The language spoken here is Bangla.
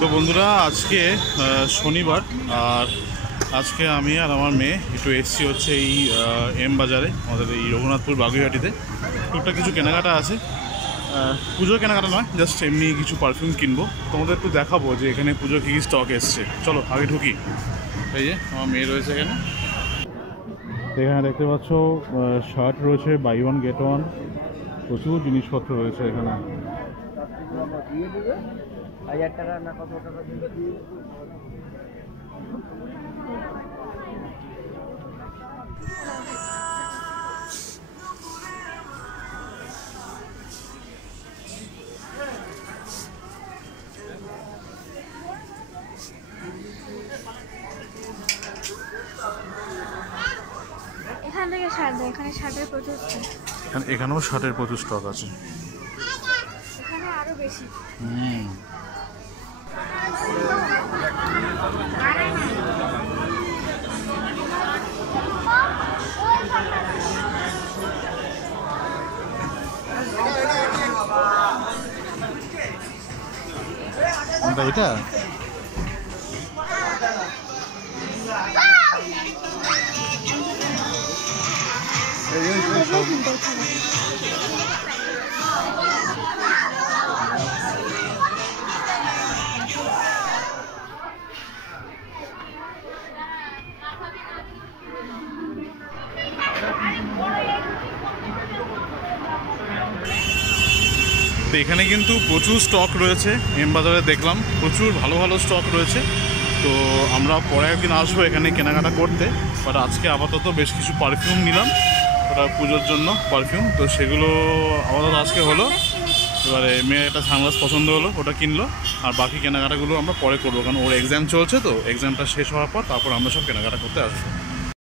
তো বন্ধুরা, আজকে শনিবার, আর আজকে আমি আর আমার মেয়ে একটু এসছি হচ্ছে এই এম বাজারে, আমাদের এই রঘুনাথপুর বাগুইহাটিতে। টুকটাক কিছু কেনাকাটা আছে, পুজোর কেনাকাটা নয়, জাস্ট এমনি কিছু পারফিউম কিনবো। তোমাদের একটু দেখাবো যে এখানে পুজোর কী কী স্টক এসছে। চলো আগে ঢুকি। এই যে আমার মেয়ে রয়েছে এখানে। এখানে দেখতে পাচ্ছ শার্ট রয়েছে, বাই ওয়ান গেট ওয়ান, প্রচুর জিনিসপত্র রয়েছে এখানে। এখান থেকে শার্ট দেয়, এখানে শার্টের প্রচুর স্টক। এখানেও শার্টের প্রচুর স্টক আছে, এখানে আরো বেশি। এটা তো এখানে কিন্তু প্রচুর স্টক রয়েছে। এম বাজারে দেখলাম প্রচুর ভালো ভালো স্টক রয়েছে। তো আমরা পরে একদিন আসবো এখানে কেনাকাটা করতে, বাট আজকে আপাতত বেশ কিছু পারফিউম নিলাম, ওটা পুজোর জন্য পারফিউম। তো সেগুলো আপাতত আজকে হলো। এবারে মেয়ের একটা সানগ্লাস পছন্দ হলো, ওটা কিনলো। আর বাকি কেনাকাটাগুলো আমরা পরে করবো, কারণ ওর এক্সাম চলছে, তো এক্সামটা শেষ হওয়ার পর তারপর আমরা সব কেনাকাটা করতে আসবো।